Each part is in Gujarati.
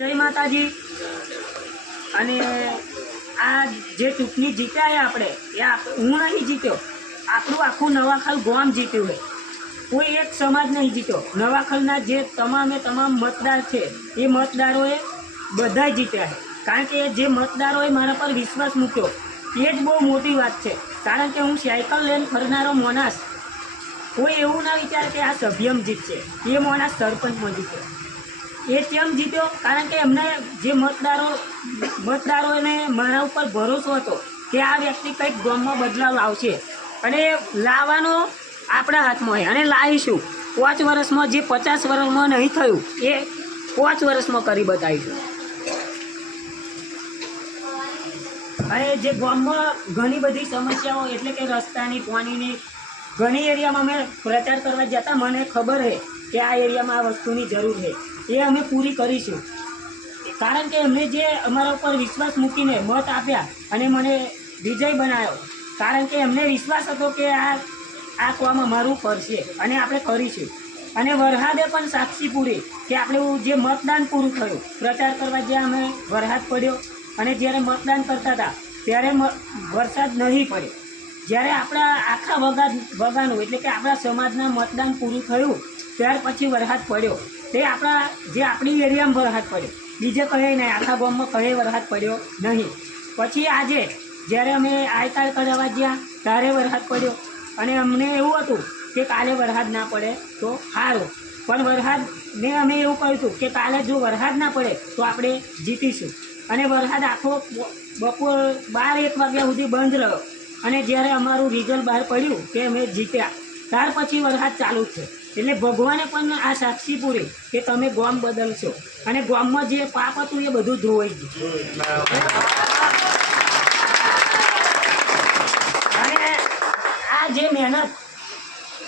જય માતાજી. અને આ જે ચૂંટણી જીત્યા આપણે, એ હું નહીં જીત્યો. આપણું આખું નવાખલ ગામ જીત્યું હોય કોઈ એક સમાજ નહીં જીત્યો. નવાખલના જે તમામે તમામ મતદાર છે, એ મતદારોએ બધાય જીત્યા છે. કારણ કે જે મતદારોએ મારા પર વિશ્વાસ મૂક્યો, એ જ બહુ મોટી વાત છે. કારણ કે હું સાયકલ લઈને ફરનારો મોનાસ. કોઈ એવું ના વિચારે કે આ સભ્યમ જીતશે. એ મોનાસ સરપંચમાં જીત્યો. એ કેમ જીત્યો. કારણ કે એમને જે મતદારો, મતદારોને મારા ઉપર ભરોસો હતો કે આ વ્યક્તિ કંઈક ગામમાં બદલાવ લાવશે. અને લાવવાનો આપણા હાથમાં હોય અને લાવીશું. પાંચ વર્ષમાં જે પચાસ વર્ષમાં નહીં થયું, એ પાંચ વર્ષમાં કરી બતાવીશું. અને જે ગામમાં ઘણી બધી સમસ્યાઓ, એટલે કે રસ્તાની, પાણીની, ઘણી એરિયામાં અમે પ્રચાર કરવા જતા, મને ખબર છે કે આ એરિયામાં આ વસ્તુની જરૂર છે. એ અમે પૂરી કરીશું. કારણ કે એમને જે અમારા ઉપર વિશ્વાસ મૂકીને મત આપ્યા અને મને વિજય બનાવ્યો. કારણ કે એમને વિશ્વાસ હતો કે આ આ કામ અમારું કરશે અને આપણે કરીશું. અને વરહાદે પણ સાક્ષી પૂરી કે આપણે જે મતદાન પૂરું થયું, પ્રચાર કરવા જ્યાં અમે વરહાદ પડ્યો અને જ્યારે મતદાન કરતા હતા, ત્યારે વરસાદ નહીં પડ્યો. જ્યારે આપણા આખા વગા વગાનું, એટલે કે આપણા સમાજના મતદાન પૂરું થયું, ત્યાર પછી વરસાદ પડ્યો. તે આપણા જે આપણી એરિયામાં વરસાદ પડ્યો. બીજે કહે નહીં, આખા ગામમાં કહે વરસાદ પડ્યો નહીં. પછી આજે, જ્યારે અમે આયકાર કરાવવા ગયા, ત્યારે વરસાદ પડ્યો. અને અમને એવું હતું કે કાલે વરસાદ ના પડે તો સારું પણ વરસાદ ને અમે એવું કહ્યું હતું કે કાલે જો વરસાદ ના પડે તો આપણે જીતીશું. અને વરસાદ આખો બપોર બાર એક વાગ્યા સુધી બંધ રહ્યો. અને જ્યારે અમારું રિઝલ્ટ બહાર પડ્યું કે અમે જીત્યા, ત્યાર પછી વરસાદ ચાલુ છે. એટલે ભગવાને પણ આ સાક્ષી પૂરી કે તમે ગોમ બદલશો. અને ગોમમાં જે પાપ હતું એ બધું ધોવાઈ ગયું. અને આ જે મહેનત,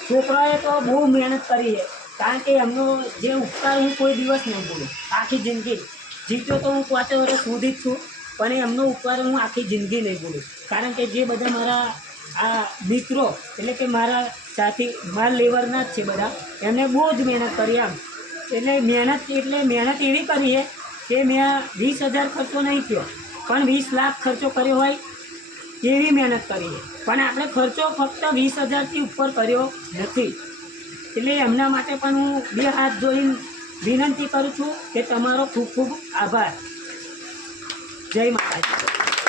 છોકરાએ તો બહુ મહેનત કરી છે. કારણ કે એમનો જે ઉપકાર હું કોઈ દિવસ નહીં ભૂલું. આખી જિંદગી જીત્યો તો હું પાંચ વર્ષ સુધી જ છું. પણ એમનો ઉપકાર હું આખી જિંદગી નહીં ભૂલું. કારણ કે જે બધા મારા આ મિત્રો, એટલે કે મારા સાથી, મારા લેવરના જ છે બધા, એમને બહુ જ મહેનત કરી આમ. એટલે મહેનત એટલે મહેનત એવી કરી છે કે મેં વીસ હજાર ખર્ચો નહીં થયો. પણ વીસ લાખ ખર્ચો કર્યો હોય એવી મહેનત કરી છે પણ આપણે ખર્ચો ફક્ત વીસ હજારથી ઉપર કર્યો નથી. એટલે એમના માટે પણ હું બે હાથ જોઈને વિનંતી કરું છું કે તમારો ખૂબ ખૂબ આભાર. જય માતાજી